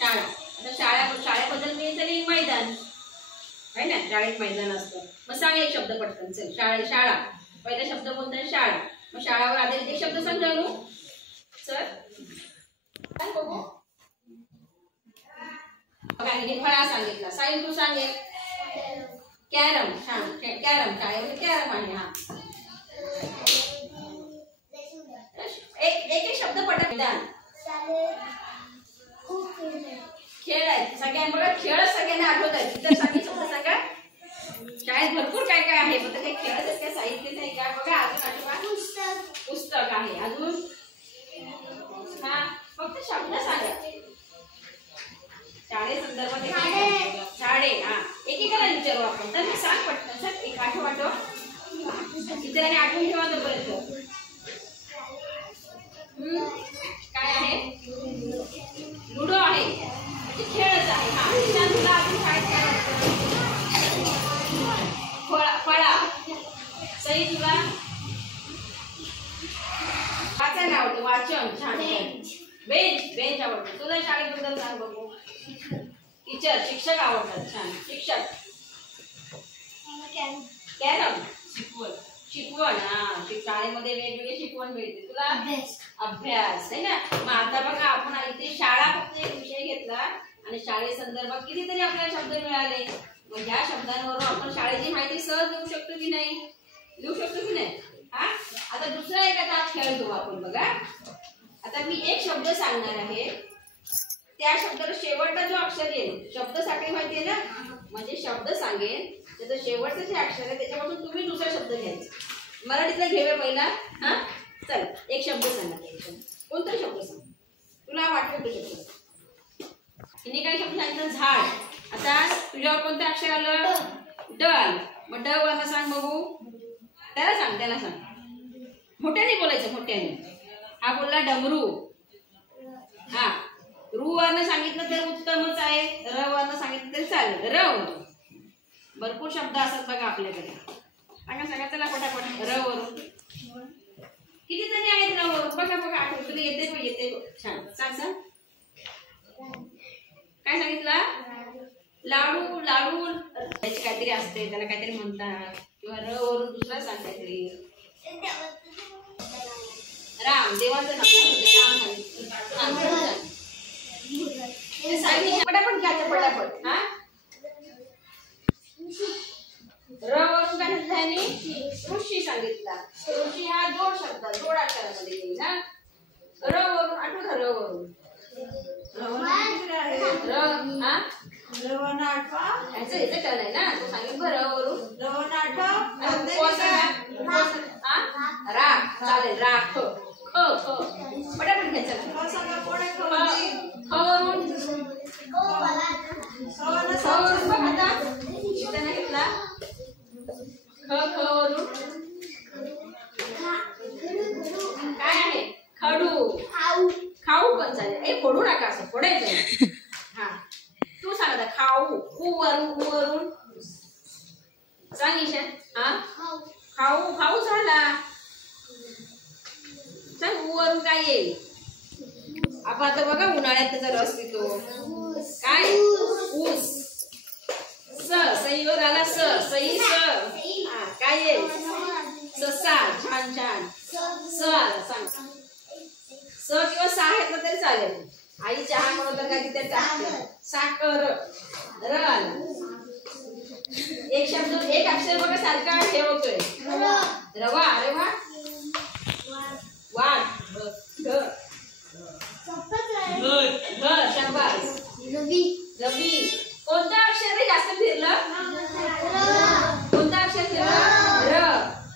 शाळा. आता शाळेबद्दल मी तरी मैदान आहे ना, शाळेत मैदान असतं. मग सांग एक शब्द पटकन. चल शाळा. पहिला शब्द बोलताय शाळा. मग शाळावर आधारित एक शब्द सांग जानू. चल काय बघू. हे फळा सांगितला. साई तू सांग एक. कॅरम. छान. कॅरम. शाळेमध्ये कॅरम आहे. हा एक शब्द पटकन. मैदान. खेळ आहेत सगळ्यांना. बघा खेळ सगळ्यांना आठवत आहेत. इतर सगळे शब्द सांगा. शाळेत भरपूर काय काय आहे. फक्त काही खेळच काय साहित्य नाही का. बघा अजून आठवा. पुस्तक आहे. अजून हा फक्त शब्द सांगा. शाळे संदर्भात झाडे. हा एकेकाला विचारू आपण. तर मी सांग पटकन. सर एक आठव. इतरांनी आठवून ठेवा तोपर्यंत. काय आहे. लुडो आहे. खेळच आहे. हा तुला अजून काय काय वाटतं. फळा. सई तुला वाचायला आवडतं. वाचन. छान. बेंच आवडतं. तुला शाळेबद्दल सांग बघू. टीचर शिक्षक आवडतात. छान. शिक्षक. कॅरम. शिकवण. हा शाळेमध्ये वेगवेगळे शिकवण मिळते. तुला अभ्यास आहे ना. मग आता बघा आपण इथे शाळा फक्त एक विषय घेतला आणि शाळे संदर्भात कितीतरी आपल्याला शब्द मिळाले. मग ह्या शब्दांवरून आपण शाळेची माहिती सहज देऊ शकतो की नाही. लिहू शकतो की नाही. हा आता दुसरा एक आता खेळ घेऊ आपण. बघा आता मी एक शब्द सांगणार आहे. त्या शब्दाला शेवटचा जो अक्षर येईल. शब्द साखळी माहितीये ना. म्हणजे शब्द सांगेन त्याचं शेवटचं जे अक्षर आहे त्याच्यापासून तुम्ही दुसरा शब्द घ्यायचा. मराठीतला घेऊया पहिला. हा चल एक शब्द सांगा. कोणता शब्द सांग. तुला वाटतो तो शब्द. हिने काय शब्द सांगितलं. झाड. आता तुझ्यावर कोणतं अक्षर आलं. ड आलं. मग ड वरनं सांग बघू. त्याला सांग. मोठ्याने बोलायचं. मोठ्याने. हा बोलला डमरू. हा रू वरनं सांगितलं तर उत्तमच आहे. र वरनं सांगितलं तरी चालेल. र होतो. भरपूर शब्द असतात बघा आपल्याकडे. सांगा चला पटापट. र वरून कितीतरी आहेत. र वरून बघा आठवत. तुला येते. छान. सांग. काय सांगितलं. लाडू. त्याची काहीतरी असते. त्याला काहीतरी म्हणतात. किंवा र वरून दुसरा सांग काहीतरी. राम. देवाचं नाव. पटापट घ्यायचं. पटापट. हा र वरून काय सांगितलं. ऋषी सांगितला. ऋषी हा जोड अक्षरामध्ये येईल ना. र वरून आठवत. र वरून याचं टर्न आहे ना. तो सांगितलं र वरून. राख. चालेल. राख. पटापट घ्यायचं. काय आहे. खडू. खाऊ पण चालेल. फोडू नका. असं फोडायचं. हा तू सांग आता. खाऊ. वरून सांग ईशा. हा खाऊ झाला. सांग वरून काय येईल. आपण आता बघा उन्हाळ्यात त्याचा रस पितो. काय. ऊस. सईवर आला. सई. हा काय येईल. ससा. छान. स आला. सांग. स किंवा सा घेतलं तरी चालेल. आई चहा बनवतात का तिथे टाकते. साखर. र आला. एक शब्द एक अक्षर बघा सारखा ठेवतोय. रवा. अरे वा. वाट. शाबास. रवी. कोणता अक्षर जास्त फिरलं. कोणता अक्षर फिरलं. र.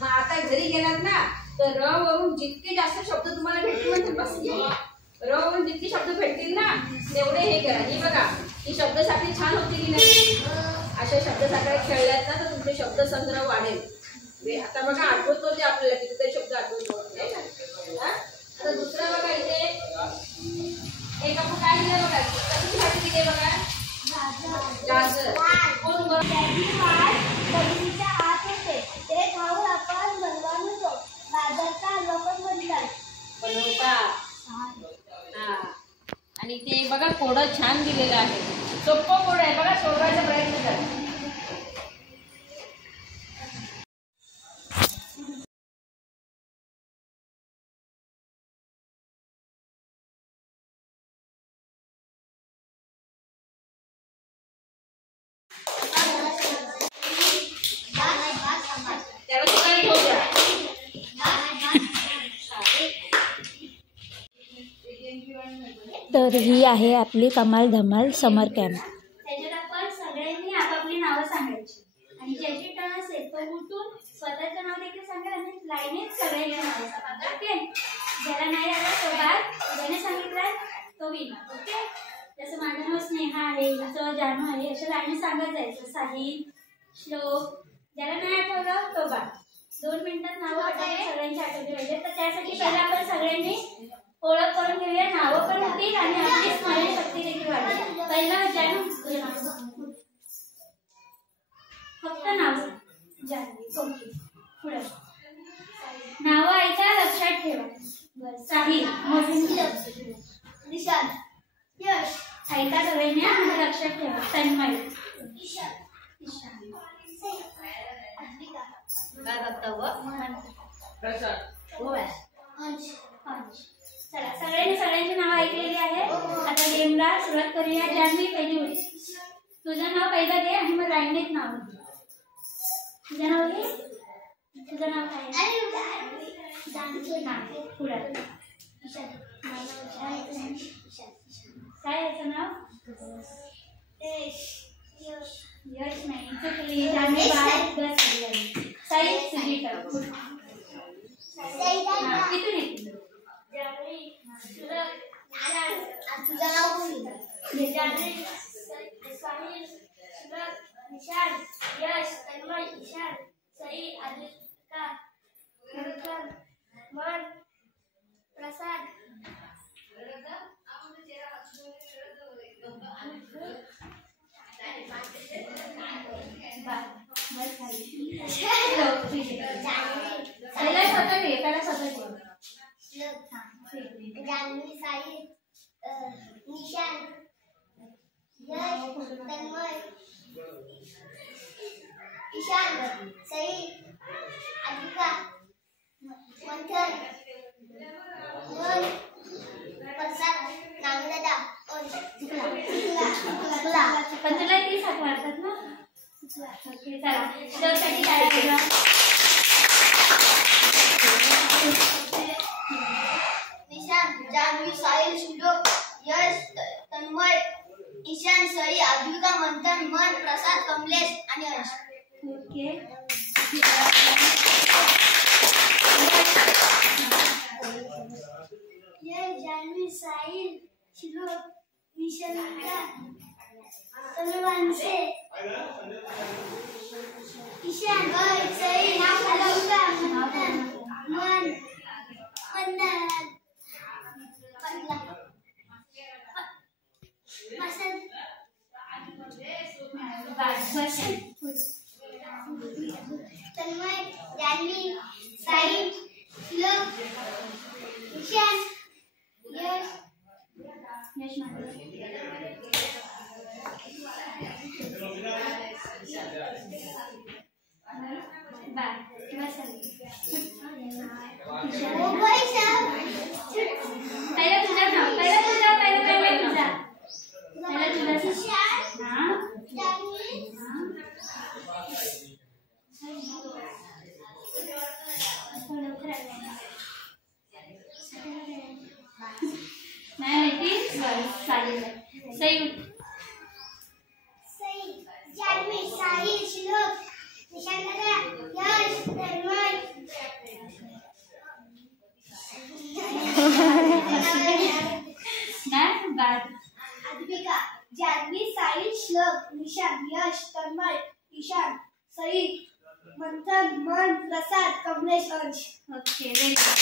मग आता घरी गेलात ना तर र वरून जितके जास्त शब्द तुम्हाला भेटतील बस. र वरून जितके शब्द भेटतील ना तेवढे हे करा. ही बघा ही शब्दसाखळी छान होती की नाही. अशा शब्दसाखळ्या खेळल्यात ना तर तुमचे शब्दसंग्रह वाढेल. आता बघा आठवत नव्हते आपल्याला कितीतरी शब्द आठवत नव्हते. आता दुसरा बघा इथे एक आपण काय दिलं बघा. कशाची भाजी दिली बघा. गाजर. कोण आत होते ते खाऊन आपण बनवतो. गाजरचा हलवा पण बनवतात. हा आणि इथे बघा कोडं छान दिलेलं आहे, सोपं कोड आहे बघा, सोडवायचा प्रयत्न करा. तर ही आहे आपली कमाल धमाल समर कॅम्प. त्याच्यात आपण सगळ्यांनी आपापली नावं सांगायची आणि ज्याची टर्न असेल तो उठून स्वतःचं नाव देखील सांगेल आणि लाईनीत सगळ्यांची नावं सांगा. ओके, ज्याला नाही आलं तो बाद, ज्याने सांगितलं तो विनर. ओके, जसं माझं नाव स्नेहा आहे, हिचं जानू आहे, अशा लाईनीत सांगत जायचं. साहिल, श्लोक, ज्याला नाही आठवलं तो बाद. 2 मिनिटात नावं आठवली, सगळ्यांची आठवली पाहिजे. तर त्यासाठी पहिला आपण सगळ्यांनी ओळख करून घेऊया, नावं पण होतील आणि आपली स्मरणशक्ती देखील वाढेल. पहिलं जानू, तुझं नाव फक्त नाव जानवी. ओके, पुढे नावं ऐका, लक्षात ठेवा. बरं, साहिल, निशाद, यश, ऐका सगळ्यांनी आणि लक्षात ठेवा. तन्मय, ईशान, काय बघता चला, सगळ्यांची नावं ऐकलेली आहे. आता गेमला सुरुवात करूया. जानवी पहिली होईल. तुझं नाव पहिलं घे आणि मग लाईनीत नाव घे. तुझं नाव घे. तुझं नाव काय आहे? पुढे काय याचं नाव? यश नाही, चुकली. जानवी बाहेर साई सुजिता. किती नाही तुझं नाव निशान, यश, तन्मय, ईशान, सई, आदित्य, मन, प्रसाद, जानवी, साई, निशान, यश, तन्मय, ईशान, सई, आदिका, मंथन, मन, प्रसाद, नागदादा, पण तुला ती साथ वाटतात ना. ओके, चला त्यासाठी काय केलं? निशान, जानवी, साहिल, श्लोक, यश, तन्मय, ईशान, सई, आद्विका, मंथन, मन, प्रसाद, कमलेश आणि यश. ओके, यश, जानवी, साहिल, श्लोक, निशान, तन्मय, ईशान, सई, आद्विका, मंथन, मन, तन्मय, जानवी, साई, श्लोक, ईशान, यश, आद्विका, जानवी, साई, श्लोक, निशान, यश, तन्मय, ईशान, सई, मंथन, मन, Prasad, Kamlesh, Ansh. Okay, very good.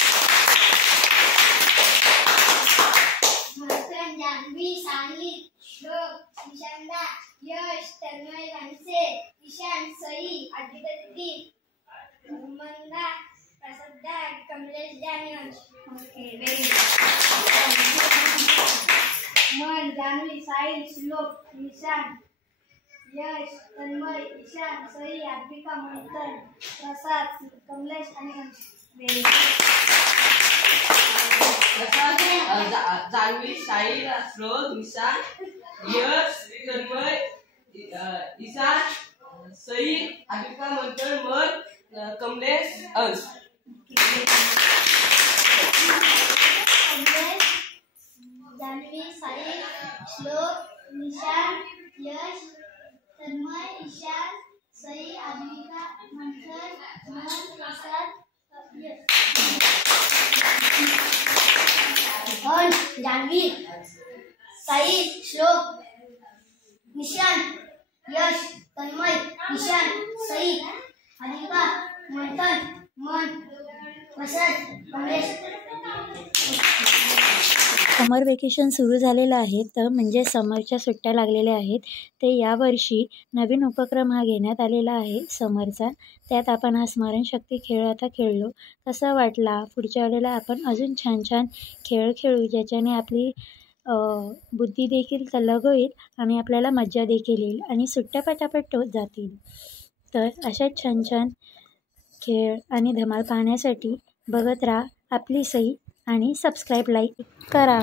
Janhvi, Sai, Shlok, Nishan, यश, तन्मय, मनसे, ईशान, सई, आद्विका दीदी, मंदा, प्रसाद, कमलेश, आणि Ansh. Okay, very good. Manthan, Janhavi, Sahil, Shlok, Nishan, यश, तन्मय, ईशान, सई, आद्विका, मंथन, प्रसाद, कमलेश आणि अंश. जान्हवी, साहिल, श्लोक, निशान, यश, तन्मय, ईशान, सई, आद्विका, मंथन, मन, कमलेश, अंश. जान्हवी, साहिल, श्लोक, निशान, यश, तन्मय, ईशान, सई, आद्विका, मंथन, मन, प्रसाद, जान्हवी, साहिल, श्लोक, निशान, यश, तन्मय, ईशान, सई, आद्विका, मंथन, मन, प्रसाद, कमलेश. समर वेकेशन सुरू झालेलं आहे, तर म्हणजे समरच्या सुट्ट्या लागलेल्या आहेत. ते यावर्षी नवीन उपक्रम हा घेण्यात आलेला आहे समरचा. त्यात आपण हा स्मरणशक्ती खेळ आता खेळलो. कसा वाटला? पुढच्या वेळेला आपण अजून छान छान खेळ खेळू, ज्याच्याने आपली बुद्धी देखील तल्लख होईल आणि आपल्याला मज्जा देखील येईल आणि सुट्ट्या पटापट होत जातील. तर अशाच छान छान खेळ आणि धमाल पाहण्यासाठी बघत राहा आपली सई आणि सबस्क्राईब, लाईक करा.